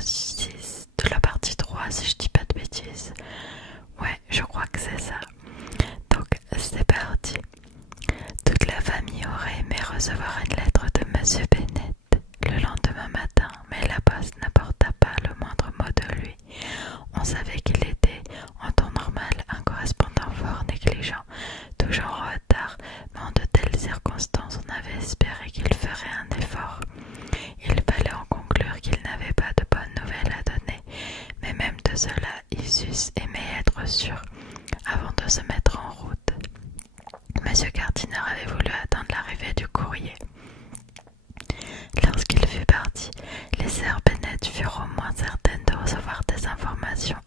6 de la partie 3 si je dis pas de bêtises. Ouais, je crois que c'est ça. Donc c'est parti. Toute la famille aurait aimé recevoir une lettre de Monsieur Bennet le lendemain matin, mais la poste n'apporta pas le moindre mot de lui. On savait qu'il était, en temps normal, un correspondant fort négligent, toujours en retard, mais en de telles circonstances on avait espéré qu'il ferait un effort. Il fallait en conclure qu'il n'avait pas de bonnes nouvelles à donner, mais même de cela ils eussent aimé être sûrs avant de se mettre en route. Monsieur Gardiner avait voulu attendre l'arrivée du courrier. Lorsqu'il fut parti, les sœurs Bennet furent au moins certaines de recevoir des informations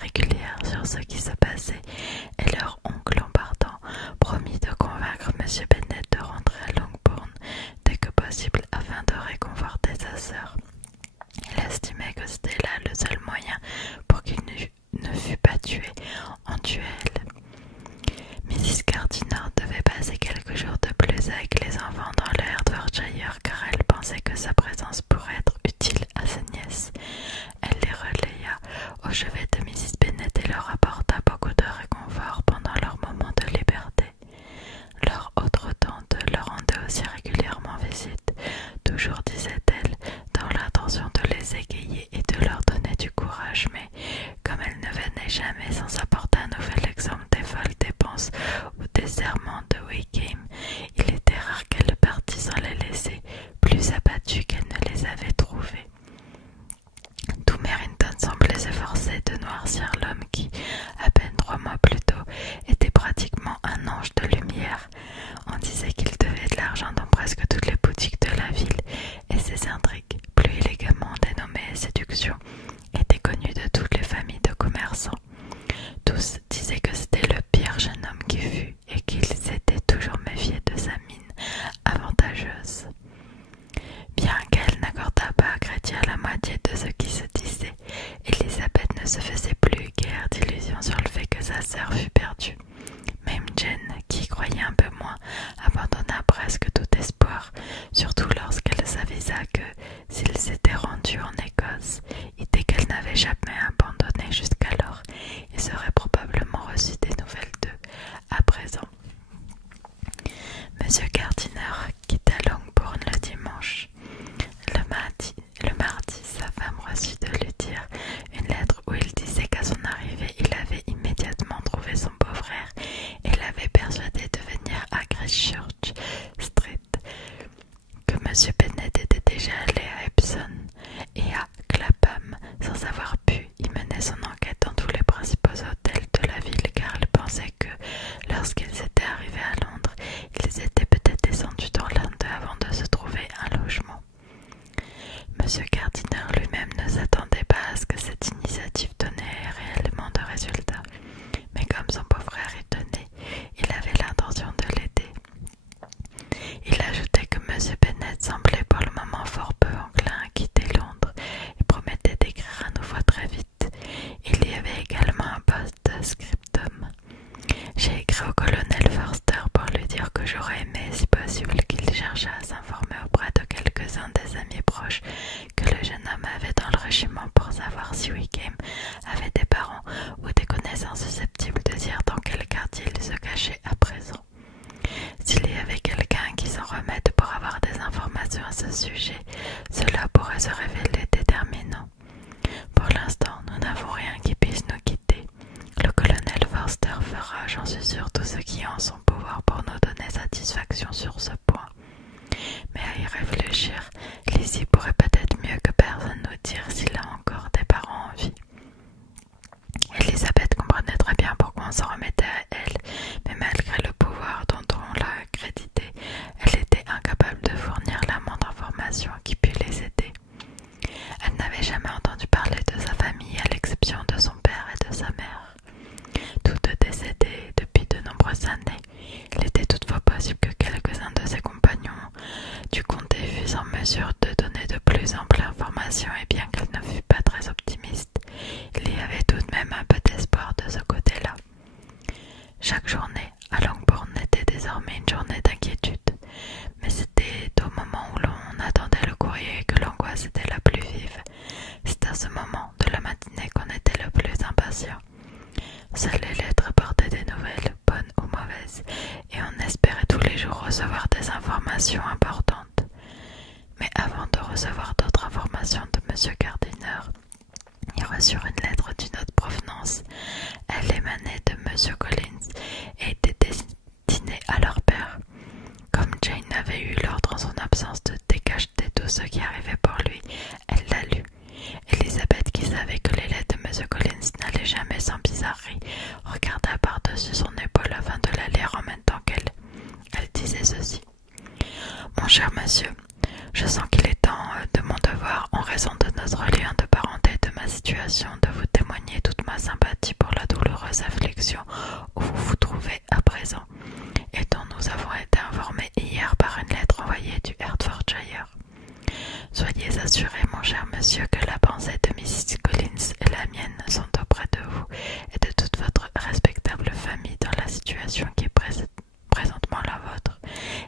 régulières sur ce qui se passait, et leur oncle, en partant, promit de convaincre Monsieur Bennet de rentrer à Longbourn dès que possible afin de réconforter sa sœur. Il estimait que c'était là le seul moyen pour qu'il ne fût pas tué en duel. Mrs. Gardiner devait passer quelques jours de plus avec les enfants dans le Hertfordshire car elle pensait que sa présence pourrait être utile à sa nièce. Elle les relaya au chevet de Mrs. Bennet et leur apporta beaucoup de réconfort pendant leur moment de liberté. Leur autre tante leur rendait aussi régulièrement visite, toujours disait-elle, dans l'intention de les égayer et de leur donner du courage, mais comme elle ne venait jamais sans apporter un nouvel exemple des folles dépenses ou des serments de Wickham, il était rare qu'elle partît sans les laisser, plus abattue qu'elle ne les avait trouvés. Tout Merrington semblait s'efforcer de noircir l'homme qui, à peine 3 mois plus tôt, était pratiquement un ange de lumière. On disait qu'il devait de l'argent dans presque toutes les boutiques de la ville, et ses intrigues, plus élégamment dénommées séductions, étaient connues de toutes les familles de commerçants. Tous disaient que c'était le pire jeune homme qui fût, et qu'ils s'étaient toujours méfiés de sa mine avantageuse. Bien qu'elle n'accordât pas à Chrétien la moitié de ce qui se disait, Elisabeth ne se faisait plus guère d'illusions sur le fait que sa sœur fût perdue. Même Jane, qui y croyait un peu moins, abandonna presque tout espoir, surtout lorsqu'elle s'avisa que, s'ils s'étaient rendus en Écosse, idée qu'elle n'avait jamais abandonnée jusqu'alors, il serait probablement reçu des nouvelles d'eux à présent. Monsieur Gardiner quitta Longbourn le dimanche. Le mardi, sa femme reçut de lui dire une lettre où il disait qu'à son arrivée, il avait immédiatement trouvé son beau-frère et l'avait persuadé de venir à Christchurch Street, que M. Bennet était déjà allé à Epsom et à Clapham sans avoir pu y mener son enquête dans tous les principaux hôtels de la ville car il pensait que lorsqu'ils étaient arrivés à Londres, ils étaient peut-être descendus dans l'un d'eux avant de se trouver un logement. Monsieur Gardiner lui-même ne s'attendait pas à ce que cette initiative donnait réellement de résultats, mais comme son beau-frère y tenait, il avait l'intention de l'aider. Il ajoutait que M. Bennet semblait pour le moment fort peu enclin à quitter Londres et promettait d'écrire à nouveau très vite. Il y avait également un post-scriptum. J'ai écrit au colonel Forster pour lui dire que j'aurais aimé, si possible, qu'il cherchât à s'informer auprès de quelques-uns des amis proches que le jeune homme avait dans le régiment pour savoir si Wickham avait des parents ou des connaissances susceptibles de dire dans quel quartier il se cachait à présent. S'il y avait quelqu'un qui s'en remette pour avoir des informations à ce sujet, cela pourrait se révéler déterminant. Pour l'instant, nous n'avons rien qui puisse nous quitter. Le colonel Forster fera, j'en suis sûr, tout ce qui est en son pouvoir pour nous donner satisfaction sur ce point. Mais à y réfléchir, Lizzie pourrait peut-être mieux que personne nous dire s'il a encore des parents en vie. Elisabeth comprenait très bien pourquoi on s'en remettait à elle, mais malgré le pouvoir dont on l'a crédité, elle était incapable de fournir la moindre information qui pût les aider. Elle n'avait jamais entendu parler de sa famille à l'exception de son père et de sa mère. Tous deux décédés depuis de nombreuses années, il était toutefois possible que quelques-uns de ses compagnons du comté fussent en mesure de donner de plus amples informations et bien qu'elle ne fût pas très optimiste, il y avait tout de même un peu d'espoir de ce côté-là. Chaque journée à Longbourn était désormais une journée d'inquiétude, mais c'était au moment où l'on attendait le courrier que l'angoisse était la plus vive. C'est à ce considération de M. Gardiner. Ils reçurent une lettre d'une autre provenance. Elle émanait de M. Collins et était destinée à leur père. Comme Jane avait eu l'ordre en son absence de décacheter tout ce qui arrivait pour lui, elle l'a lu. Elisabeth, qui savait que les lettres de M. Collins n'allaient jamais sans bizarrerie, regarda par-dessus son épaule afin de la lire en même temps qu'elle. Elle disait ceci. « Mon cher monsieur, je sens qu'il est temps de mon devoir, en raison de notre lien de parenté et de ma situation, de vous témoigner toute ma sympathie pour la douloureuse affliction où vous vous trouvez à présent, et dont nous avons été informés hier par une lettre envoyée du Hertfordshire. Soyez assuré, mon cher monsieur, que la pensée de Mrs. Collins et la mienne sont auprès de vous et de toute votre respectable famille dans la situation qui est présentement la vôtre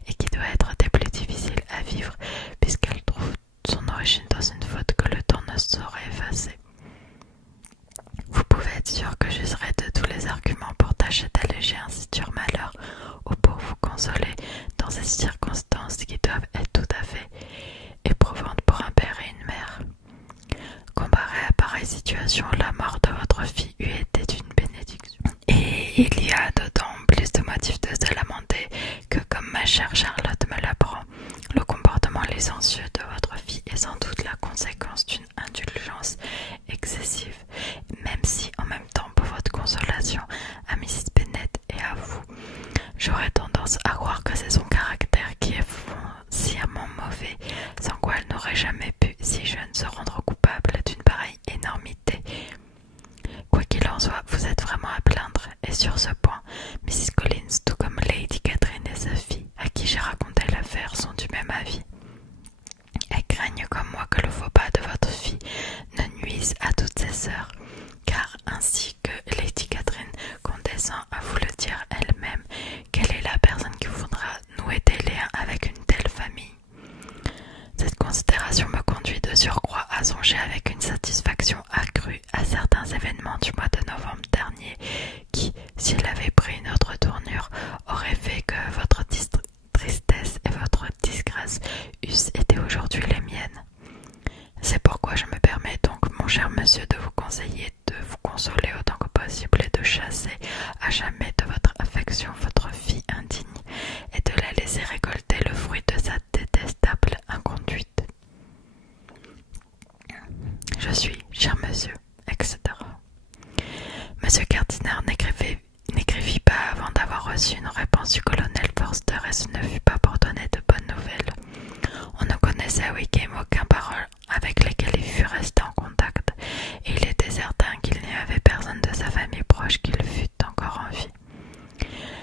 et qui doit être des plus difficiles à vivre puisqu'elle trouve son origine dans une faute que le temps ne saurait effacer. Vous pouvez être sûr que j'userai de tous les arguments pour tâcher d'alléger un si dur malheur ou pour vous consoler dans ces circonstances qui doivent être tout à fait éprouvantes pour un père et une mère. Comparé à pareille situation, la mort de votre fille eût été une bénédiction. Et il y a d'autant plus de motifs de se lamenter que, comme ma chère Charlotte me l'apprend, le comportement licencieux de votre fille est sans doute la conséquence d'une indulgence excessive, même si, en même temps, pour votre consolation, à Mrs. Bennet et à vous, j'aurais tendance à croire que c'est son caractère qui est foncièrement mauvais, sans quoi elle n'aurait jamais pu, si jeune, se rendre coupable d'une pareille énormité. Quoi qu'il en soit, vous êtes vraiment à plaindre, et sur ce point, Mrs. Collins, tout comme Lady Catherine et sa fille, à qui j'ai raconté l'affaire, sont du même avis. Elles craignent comme moi que le faux pas de votre fille ne nuise à toutes ses sœurs, car ainsi que Lady Catherine condescend à vous le dire elle-même, quelle est la personne qui voudra nouer des liens avec une telle famille? Cette considération me conduit de surcroît à songer avec une satisfaction accrue à certains événements du mois de novembre dernier qui, s'il avait pris une autre tournure, auraient fait que votre tristesse et votre disgrâce eussent été aujourd'hui les miennes. C'est pourquoi je me permets donc, mon cher monsieur, de vous conseiller de vous consoler autant que possible et de chasser à jamais de votre affection votre fille indigne et de la laisser récolter le fruit de sa détestable inconduite. Je suis, cher monsieur, etc. Monsieur Gardiner n'écrivit pas avant d'avoir reçu une réponse du colonel Forster et ce ne fut pas pour donner de bonnes nouvelles. On ne connaissait à Wickham aucun parole avec lesquels il fût resté en contact, et il était certain qu'il n'y avait personne de sa famille proche qu'il fût encore en vie.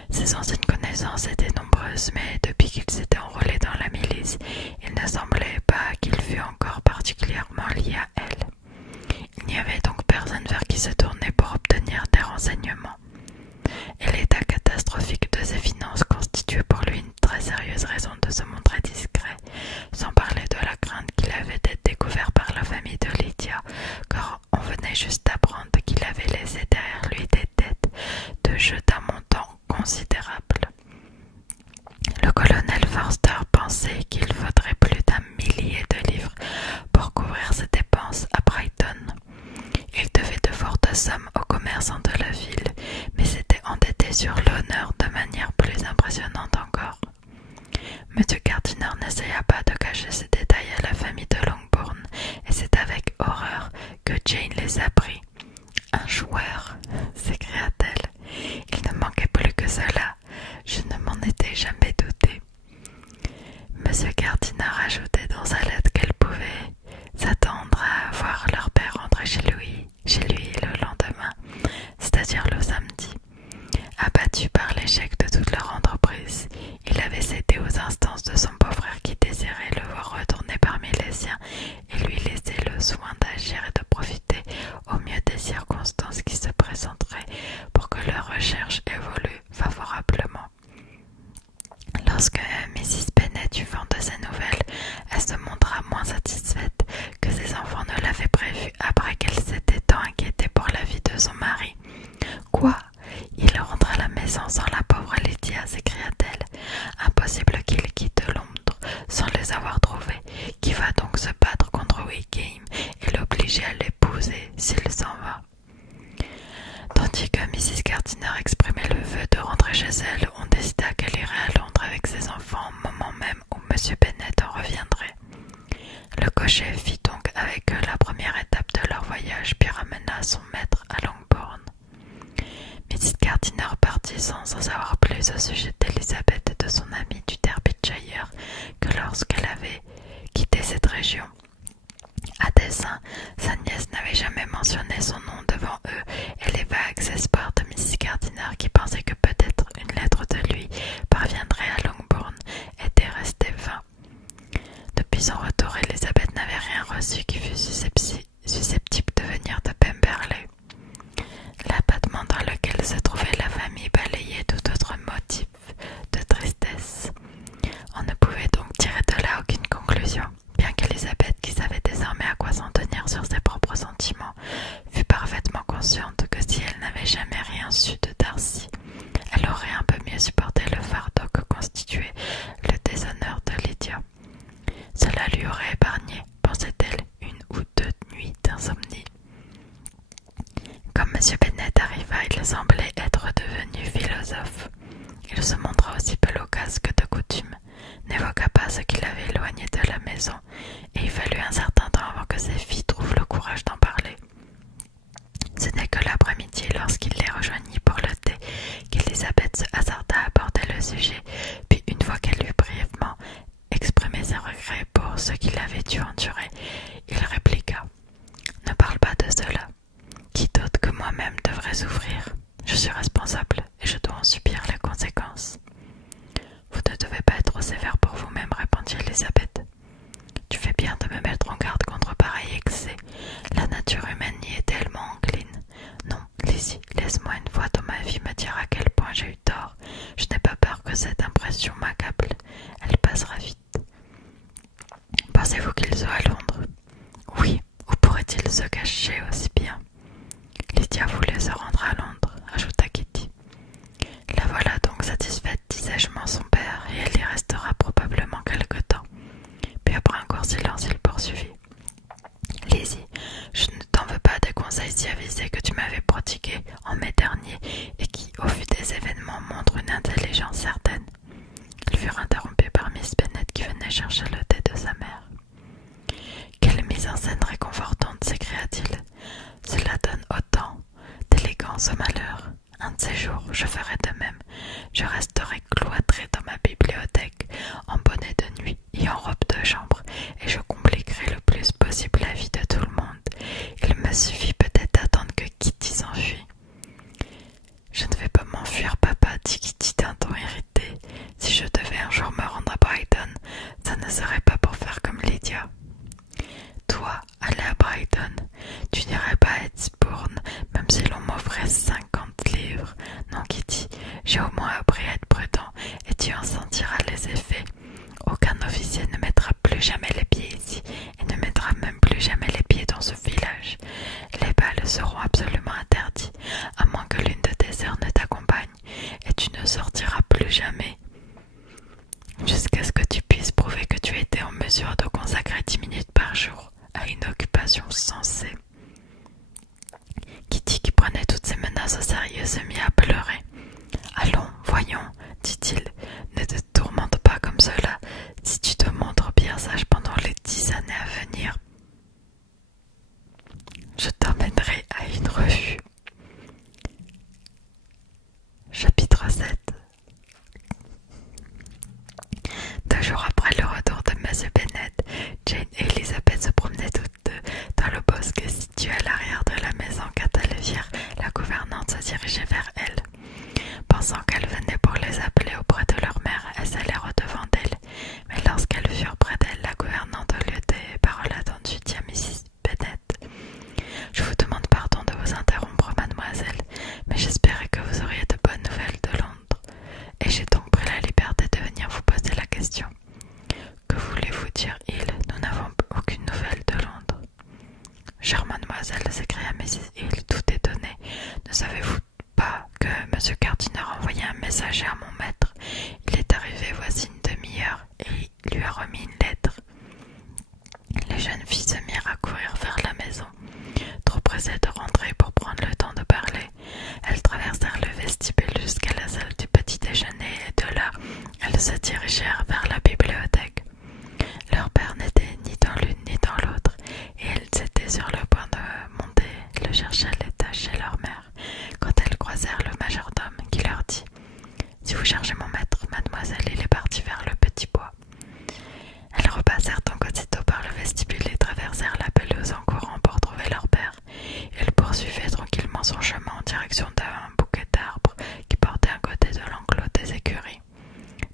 Ses anciennes connaissances étaient nombreuses, mais depuis qu'il s'était enrôlé dans la milice, il ne semblait pas qu'il fût encore particulièrement lié à elle. Il n'y avait donc personne vers qui se tourner pour obtenir des renseignements. Et l'état catastrophique de ses finances constituait pour lui une très sérieuse raison de se montrer discret, sans parler de la crainte qu'il avait d'être découvert par la famille de Lydia, car on venait juste d'apprendre qu'il avait laissé derrière lui des dettes de jeu d'un montant considérable. Le colonel Forster pensait qu'il faudrait plus d'un millier de livres pour couvrir ses dépenses à Brighton. Il devait de fortes sommes aux commerçants de la ville, mais s'était endetté sur l'honneur de manière plus impressionnante encore. M. Gardiner n'essaya pas de cacher ces détails à la famille de Longbourn, et c'est avec horreur que Jane les apprit. « Un joueur !» s'écria-t-elle. « Il ne manquait plus que cela. Je ne m'en étais jamais douté. » M. Gardiner ajoutait dans sa lettre qu'elle pouvait s'attendre à voir leur père rentrer chez lui le lendemain, c'est-à-dire le samedi. Abattu par l'échec de toute leur entreprise, il avait cédé aux instances de son beau-frère qui désirait le voir retourner parmi les siens et lui laisser le soin d'agir et de profiter au mieux des circonstances qui se présenteraient pour que leur recherche évolue favorablement. Lorsque Mrs. Bennet eut vent de ces nouvelles, elle se montra moins satisfaite que ses enfants ne l'avaient prévu après qu'elle s'était tant inquiétée pour la vie de son mari. « Quoi ? Il rentre à la maison sans la pauvre Lydia » s'écria-t-elle. « Impossible qu'il quitte Londres sans les avoir trouvés. Qui va donc se battre contre Wickham s'obliger à l'épouser s'il s'en va. Tandis que Mrs. Gardiner exprimait le vœu de rentrer chez elle, on décida qu'elle irait à Londres avec ses enfants au moment même où M. Bennet en reviendrait. Le cocher fit donc avec eux la première étape de leur voyage, puis ramena son maître à Longbourn. Mrs. Gardiner partit sans en savoir plus au sujet d'Elizabeth et de son amie du Derbyshire que lorsqu'elle avait quitté cette région. À dessein, sa nièce n'avait jamais mentionné son nom devant eux, et les vagues espoirs de Mrs. Gardiner, qui pensait que peut-être une lettre de lui parviendrait à Longbourn, étaient restés vains. Depuis son retour, Elizabeth n'avait rien reçu qui fût susceptible de venir de Pemberley. L'abattement dans lequel se trouvait la famille balayait tout autre motif de tristesse. On ne pouvait donc tirer de là aucune conclusion, bien qu'Elizabeth, qui savait désormais à quoi s'en tenir sur ses propres sentiments, fût parfaitement consciente que si elle n'avait jamais rien su de Darcy, elle aurait un peu mieux supporté le fardeau que constituait le déshonneur de Lydia. Cela lui aurait épargné, pensait-elle, une ou deux nuits d'insomnie. Comme M. Bennet arriva, il semblait être devenu philosophe. Il se montra aussi peu loquace que de coutume, n'évoqua pas ce qui l'avait éloigné de la maison, et il fallut un certain temps avant que ses filles trouvent le courage d'en parler. Ce n'est que l'après-midi, lorsqu'il les rejoignit pour le thé, qu'Elisabeth se hasarda à aborder le sujet, puis une fois qu'elle eut brièvement exprimé ses regrets pour ce qu'il avait dû endurer, il répliqua: « Ne parle pas de cela. Qui d'autre que moi-même devrait souffrir? Je suis responsable et je dois en subir les conséquences. » « Vous ne devez pas être trop sévère pour vous-même, répondit Elisabeth. Tu fais bien de me mettre en garde contre pareil excès. La nature humaine y est tellement encline. Non, Lizzie, laisse-moi une fois dans ma vie me dire à quel point j'ai eu tort. Je n'ai pas peur que cette impression m'accable. Elle passera vite. Pensez-vous qu'il soit à Londres? Oui, où pourrait-il se cacher aussi bien? Lydia voulait se rendre à Londres, ajouta Kitty. La voilà donc satisfaite, dit sèchement son père, et elle y restera probablement quelque temps. Puis après un court silence, il poursuivit. Lizzie, je ne t'en veux pas des conseils si avisés que tu m'avais prodigués en mai dernier et qui, au vu des événements, montrent une intelligence certaine. Ils furent interrompus par Miss Bennet qui venait chercher le thé de sa mère. Quelle mise en scène réconfortante, s'écria-t-il. Cela donne autant d'élégance au malheur. Un de ces jours, je ferai de même. Je resterai cloîtré dans ma bibliothèque, en bonnet de nuit et en robe de chambre, et je compliquerai le plus possible la vie de tout le monde. Il me suffit peut-être d'attendre que Kitty s'enfuit. Je ne vais pas m'enfuir, papa, dit Kitty d'un ton irrité. Si je devais un jour me rendre à Brighton, ça ne serait pas pour faire comme Lydia. Toi, aller à Brighton, tu n'irais pas à Eastbourne, même si l'on m'offrait 50 livres. Non, Kitty, j'ai au moins appris à être prudent, et tu en sentiras les effets. Aucun officier ne mettra plus jamais les pieds ici, et ne mettra même plus jamais les pieds dans ce village. Les bals seront absolument interdits, à moins que l'une de tes sœurs ne t'accompagne, et tu ne sortiras plus jamais. Jusqu'à ce que tu puisses prouver que tu étais en mesure de consacrer 10 minutes par jour à une occupation sensée. Kitty, qui prenait toutes ces menaces au sérieux, se mit à pleurer. « Allons, voyons, dit-il, ne te tourmente pas comme cela. Si tu te montres bien sage pendant les 10 années à venir, je t'emmènerai à une revue. » Chapitre 7. 2 jours après le retour de M. Bennet, Jane et Elizabeth se promenaient toutes deux dans le bosquet situé à l'arrière de la maison quand elles virent la gouvernante se diriger vers elles. Pensant qu'elles venaient pour les appeler auprès de leur mère, elles allèrent au-devant d'elles, mais lorsqu'elles furent près d'elle, la gouvernante, au lieu des paroles attendues, dit à Mrs. Bennet: « Je vous demande pardon de vous interrompre, mademoiselle, mais j'espérais que vous auriez de bonnes nouvelles de Londres, et j'ai donc pris la liberté de venir vous poser la question. Que voulez-vous dire, Hill? Nous n'avons aucune nouvelle de Londres. » « Chère mademoiselle, s'écria Mrs. Hill, tout étonnée, ne savez-vous pas que M. Gardiner a envoyé un messager à mon maître? Il est arrivé voici une demi-heure et il lui a remis une lettre. » Les jeunes filles se mirent à courir vers la maison. sur le point de monter le chercher à l'étage chez leur mère, quand elles croisèrent le majordome qui leur dit « Si vous cherchez mon maître, mademoiselle, il est parti vers le petit bois. » Elles repassèrent donc aussitôt par le vestibule et traversèrent la pelouse en courant pour trouver leur père. Il poursuivait tranquillement son chemin en direction d'un bouquet d'arbres qui portait à côté de l'enclos des écuries.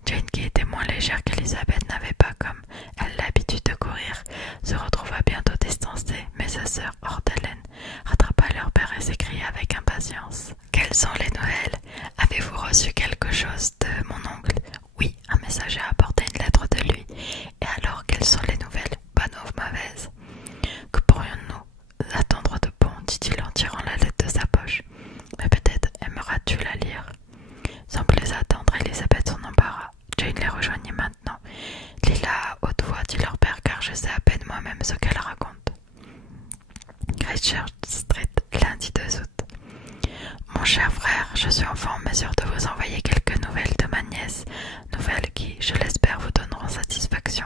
Jane, qui était moins légère qu'Elisabeth, n'avait pas, comme elle, l'habitude de courir, se retrouva bientôt distancée, mais sa sœur, hors d'haleine, rattrapa leur père et s'écria avec impatience. « Quelles sont les nouvelles? Avez-vous reçu quelque chose de mon oncle? » « Oui, un messager a apporté une lettre de lui. Et alors, quelles sont les nouvelles? Bonnes ou mauvaises? » « Que pourrions-nous attendre de bon? » dit-il en tirant la lettre de sa poche. « Mais peut-être aimeras-tu la lire? » Sans plus attendre, Elisabeth s'en empara. Jane les rejoignit maintenant. « Lis-la à haute voix, dit leur père, car je sais à peine moi-même ce qu'elle raconte. » Christchurch Street, lundi 2 août. Mon cher frère, je suis enfin en mesure de vous envoyer quelques nouvelles de ma nièce, nouvelles qui, je l'espère, vous donneront satisfaction.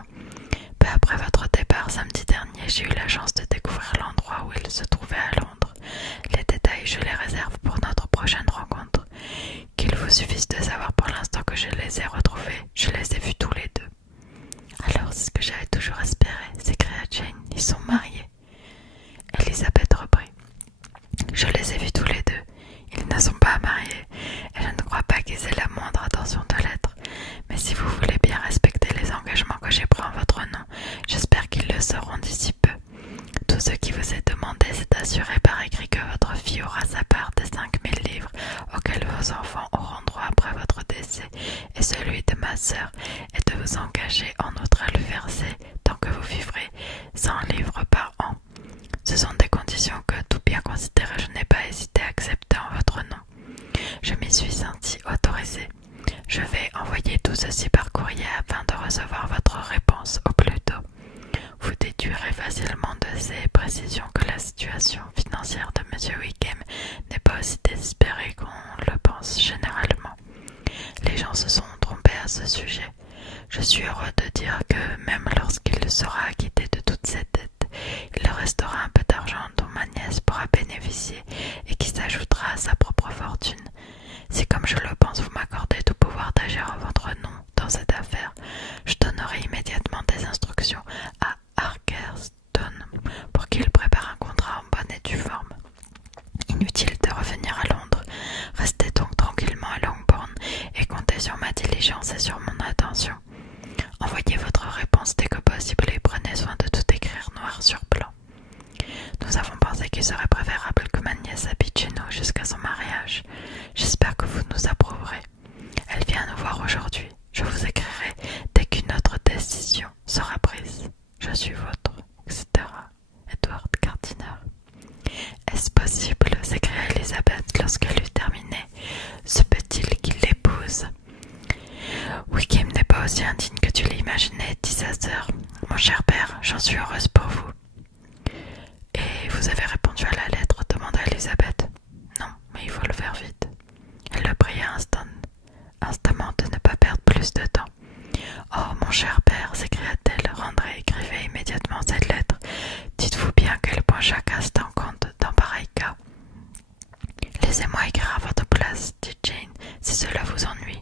Peu après votre départ samedi dernier, j'ai eu la chance de découvrir l'endroit où il se trouvait à Londres. Les détails, je les réserve pour notre prochaine rencontre. Qu'il vous suffise de savoir pour l'instant que je les ai retrouvés, je les ai vus tous les deux. Alors, c'est ce que j'avais toujours espéré, s'écria Jane, ils sont mariés. Elisabeth reprit. Je les ai vus tous les deux. Ils ne sont pas mariés, et je ne crois pas qu'ils aient la moindre intention de l'être. Mais si vous voulez bien respecter les engagements que j'ai pris en votre nom, j'espère qu'ils le seront d'ici peu. Tout ce qui vous est demandé, c'est d'assurer par écrit que votre fille aura sa part des 5000 livres auxquels vos enfants auront droit après votre décès, et celui de ma sœur, et de vous engager en outre à lui verser, tant que vous vivrez, 100 livres par an. Ce sont des conditions que, tout bien considéré, je n'ai pas hésité à accepter en votre nom. Je m'y suis ainsi autorisée. Je vais envoyer tout ceci par courrier afin de recevoir votre réponse au plus tôt. Vous déduirez facilement de ces précisions que la situation financière de M. Wickham n'est pas aussi désespérée qu'on le pense généralement. Les gens se sont trompés à ce sujet. Je suis heureux de dire que même lorsqu'il sera acquitté de toute cette dette, il restera un peu d'argent dont ma nièce pourra bénéficier et qui s'ajoutera à sa propre fortune. Si, comme je le pense, vous m'accordez tout pouvoir d'agir en votre nom dans cette affaire, je donnerai immédiatement des instructions à Arkerston pour qu'il prépare un contrat en bonne et due forme. Inutile de revenir à Londres. Restez donc tranquillement à Longbourn et comptez sur ma diligence et sur mon attention. Envoyez votre réponse dès que possible et prenez soin de tout écrire noir sur blanc. Nous avons pensé qu'il serait préférable que ma nièce habite chez nous jusqu'à son mariage. J'espère que vous nous approuverez. Elle vient nous voir aujourd'hui. Je vous écrirai dès qu'une autre décision sera prise. Je suis votre, etc. Edward Gardiner. Est-ce possible? S'écria Elisabeth lorsqu'elle eut terminé. Se peut-il qu'il l'épouse? Wickham n'est pas aussi indigne que tu l'imaginais, dit sa sœur. Mon cher père, j'en suis heureuse pour vous. Et vous avez répondu à la lettre? Demanda Elisabeth. Non, mais il faut le faire vite. Elle le pria instamment de ne pas perdre plus de temps. Oh, mon cher père, s'écria-t-elle, rendrez et écrivez immédiatement cette lettre. Dites-vous bien à quel point chaque instant compte dans pareil cas. Laissez-moi écrire à votre place, dit Jane, si cela vous ennuie.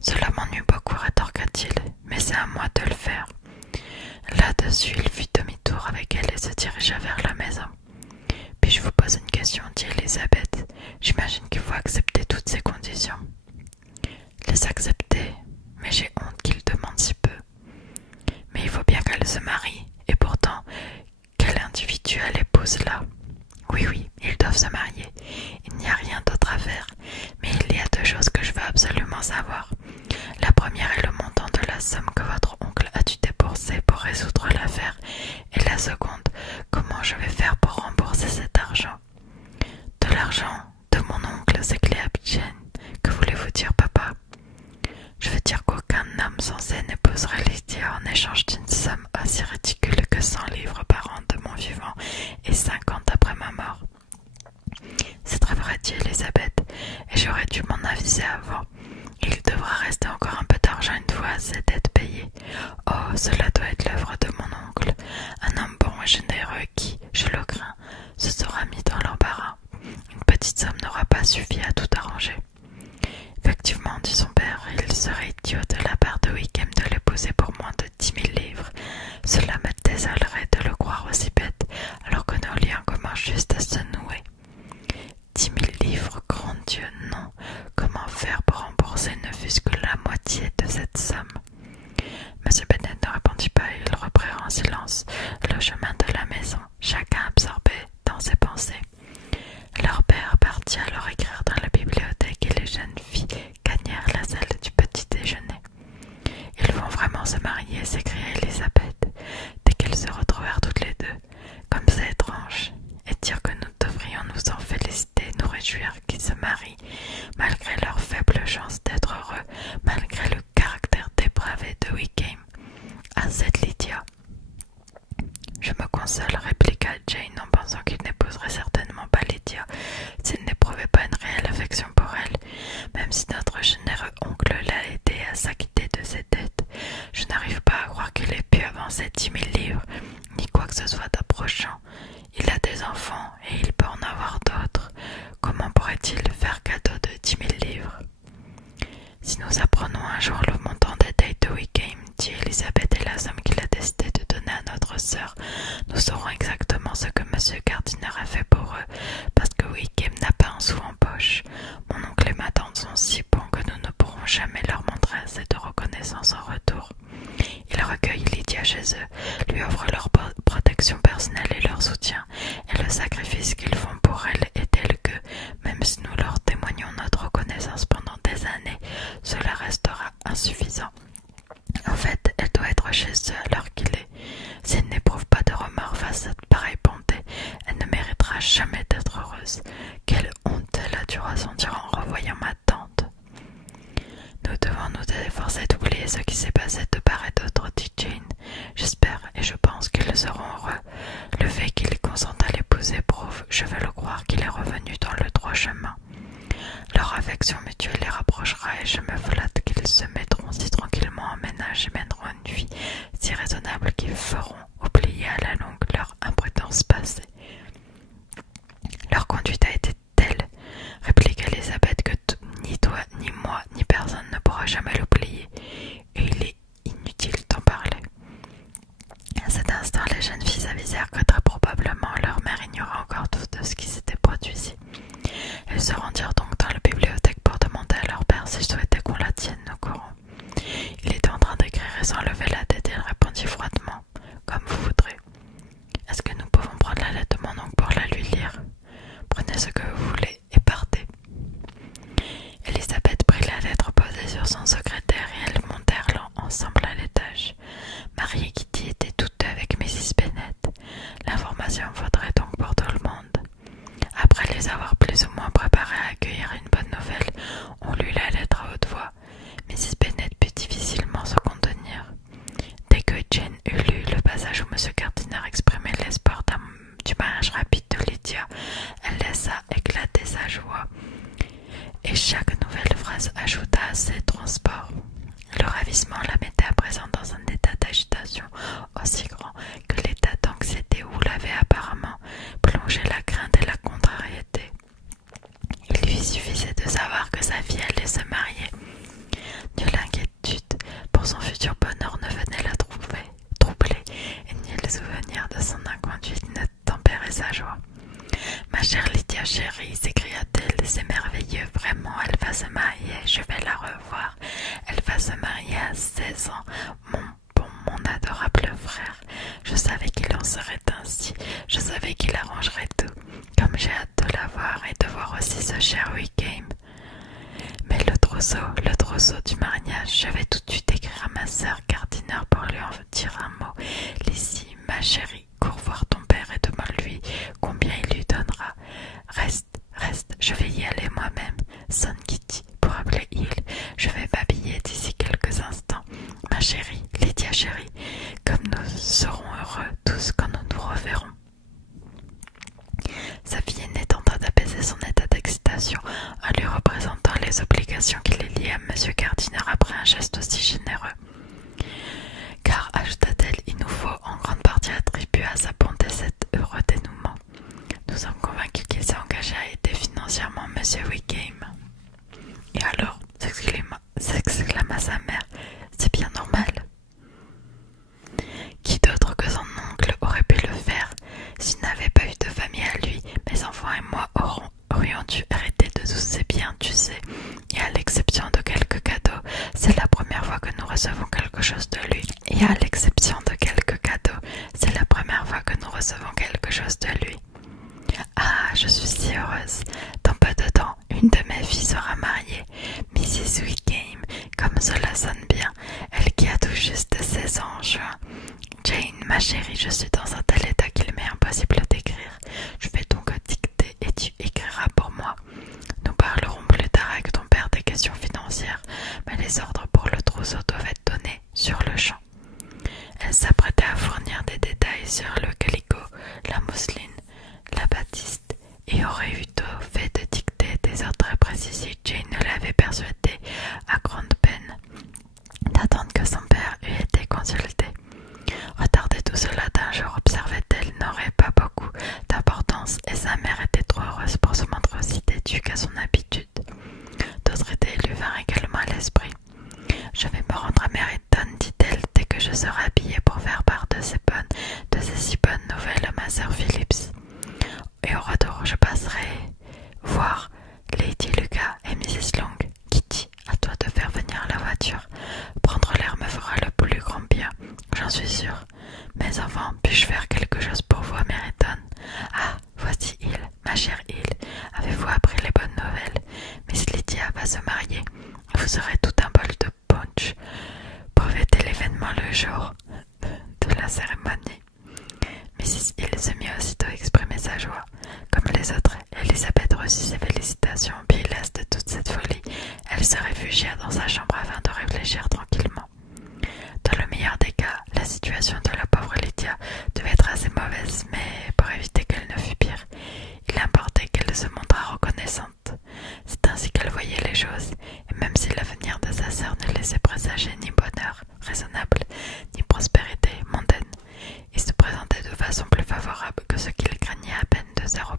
Cela m'ennuie beaucoup, rétorqua-t-il, mais c'est à moi de le faire. Là-dessus, il fit demi-tour avec elle et se dirigea vers la maison. Puis-je vous pose une question, dit Elisabeth. J'imagine qu'il faut accepter toutes ces conditions. Les accepter, mais j'ai honte qu'il demande si peu. Mais il faut bien qu'elle se marie, et pourtant, quel individu elle épouse là? Oui, ils doivent se marier. Il n'y a rien d'autre à faire, mais il y a deux choses que je veux absolument savoir. La première est le montant de la somme que votre oncle a dû débourser pour résoudre l'affaire, et la seconde, comment je vais faire pour rembourser cet argent. De l'argent de mon oncle, s'écria Jane. Que voulez-vous dire, papa? Je veux dire qu'aucun homme censé n'épouserait Lydia en échange d'une somme aussi ridicule que 100 livres par an de mon vivant et 50 après ma mort. C'est très vrai, dit Elisabeth, et j'aurais dû m'en aviser avant. Il devra rester encore un peu d'argent une fois ces dettes payées. Oh, cela doit être l'œuvre de mon oncle, un homme bon et généreux petite somme n'aura pas suffi à tout arranger. Effectivement, dit son père, il serait idiot de la part de Wickham de l'épouser pour moins de 10 000 livres. Cela me désolerait de le croire aussi bête, alors que nos liens commencent juste à se nouer. 10 000 livres, grand Dieu, non. Comment faire pour rembourser ne fût-ce que la moitié de cette somme? Monsieur Bennet ne répondit pas et ils reprirent en silence le chemin de la maison, chacun absorbé dans ses pensées. Leur père partit alors écrire dans la bibliothèque et les jeunes filles gagnèrent la salle du petit déjeuner. « Ils vont vraiment se marier » s'écria Elisabeth, dès qu'elles se retrouvèrent toutes les deux. « Comme c'est étrange !» et dire que nous devrions nous en féliciter, nous réjouir qu'ils se marient, malgré leur faible chance d'être heureux, malgré le caractère dépravé de Wickham. Ah, cette Lydia! Je me console, répliqua Jane en pensant qu'il n'épouserait certainement pas Lydia s'il n'éprouvait pas une réelle affection pour elle, même si notre généreux oncle l'a aidé à s'acquitter de ses dettes. Je n'arrive pas à croire qu'il ait pu avancer 10 000 livres, ni quoi que ce soit d'approchant. Il a des enfants et il peut en avoir d'autres. Comment pourrait-il faire cadeau de 10 000 livres? Si nous apprenons un jour le montant des dettes de Wickham, dit Elisabeth, et la somme qu'il a décidé de donner à notre sœur, nous saurons exactement ce que M. Gardiner a fait pour eux, parce que Wickham n'a pas un sou en poche. Mon oncle et ma tante sont si bons que nous ne pourrons jamais leur montrer assez de reconnaissance en retour. Ils recueillent Lydia chez eux, lui offrent leur protection personnelle et leur soutien, et le sacrifice qu'ils font pour elle est tel que, même si nous leur témoignons notre reconnaissance pendant des années, cela restera insuffisant. En fait, elle doit être chez eux alors qu'il est. Si elle n'éprouve pas de remords face à pareille bonté, elle ne méritera jamais d'être heureuse. Quelle honte elle a dû ressentir en revoyant ma tante. Nous devons nous efforcer d'oublier ce qui s'est passé de part et d'autre, dit Jane. J'espère et je pense qu'ils seront heureux. Le fait qu'il consente à l'épouser prouve, je veux le croire, qu'il est revenu dans le droit chemin. Leur affection mutuelle les rapprochera et je me flatte qu'ils se mettront si tranquillement en ménage et mèneront une vie si raisonnable qu'ils feront oublier à la longue leur imprudence passée. Leur conduite a été telle, répliqua Elisabeth, que ni toi, ni moi, ni personne ne pourra jamais l'oublier, et il est inutile d'en parler. À cet instant, les jeunes filles avisèrent que très probablement leur mère ignorait encore tout de ce qui s'était produit. Elles se rendirent donc dans la bibliothèque pour demander à leur père s'il souhaitait qu'on la tienne au courant. Il était en train d'écrire et sans lever la tête, il répondit froidement « Comme vous voudrez. Est-ce que nous pouvons prendre la lettre de mon oncle pour la lui lire? Prenez ce que vous voulez et partez. » Elisabeth prit la lettre posée sur son secrétaire et elles montèrent ensemble à l'étage. Marie et Kitty étaient toutes deux avec Mrs. Bennet. L'information vaudrait donc pour tout le monde. Après les avoir plus ou moins préparés à accueillir une bonne nouvelle, on lut la lettre à haute voix. Mrs. Bennet put difficilement se contenir. Dès que Jane eut lu le passage où M. Gardiner exprimait l'espoir du mariage rapide de Lydia, elle laissa éclater sa joie, et chaque nouvelle phrase ajouta à ses transports. Le ravissement la mettait à présent dans un état d'agitation aussi grand que l'état d'anxiété où l'avait apparemment plongé la crainte et la contrariété. Il lui suffisait de savoir que sa fille allait se marier. Nulle inquiétude pour son futur bonheur ne venait la troubler, et ni le souvenir de son inconduite ne tempérait sa joie. « Ma chère Lydia chérie, s'écria-t-elle, c'est merveilleux, vraiment, elle va se marier, je vais la revoir. Elle va se marier à 16 ans, mon adorable frère. Je savais qu'il en serait ainsi, je savais qu'il arrangerait tout. Comme j'ai hâte de la voir et de voir aussi ce cher Wickham. Mais le trousseau du mariage, je vais tout de suite écrire à ma sœur Gardiner pour lui en dire un mot. Lizzie, ma chérie, cours voir ton père et demande-lui combien il lui donnera. Reste, je vais y aller moi-même. Sonne Kitty pour appeler Hill. Je vais m'habiller d'ici quelques instants. Ma chérie, Lydia chérie, comme nous serons heureux tous quand nous nous reverrons. Sa fille aînée tenta d'apaiser son état d'excitation sa mère était trop heureuse pour se montrer aussi têtue qu'à son habitude. D'autres idées lui vinrent également à l'esprit. Je vais me rendre à Meryton, dit-elle, dès que je serai habillée pour faire part de ces si bonnes nouvelles à ma sœur Phillips. Et au retour, je passerai voir Lady Lucas et Mrs. Long. Kitty, à toi de faire venir la voiture. Prendre l'air me fera le plus grand bien, j'en suis sûre. Mes enfants, puis-je faire quelque chose pour vous à Meryton? Ah, voici Hill, ma chère Hill. Avez-vous appris les bonnes nouvelles? Miss Lydia va se marier. Vous aurez tout un bol de punch pour fêter l'événement le jour de la cérémonie. Mrs. Hill se mit aussitôt à exprimer sa joie. Comme les autres, Elisabeth reçut ses félicitations, puis lasse de toute cette folie, elle se réfugia dans sa chambre afin de réfléchir tranquillement. Dans le meilleur des cas, la situation de la pauvre Lydia devait être assez mauvaise, mais pour éviter qu'elle ne fût pire, il importait qu'elle se montrât reconnaissante. C'est ainsi qu'elle voyait les choses, et même si l'avenir de sa sœur ne laissait présager ni bonheur raisonnable, ni prospérité mondaine, il se présentait de façon plus favorable que ce qu'il craignait à peine 2 heures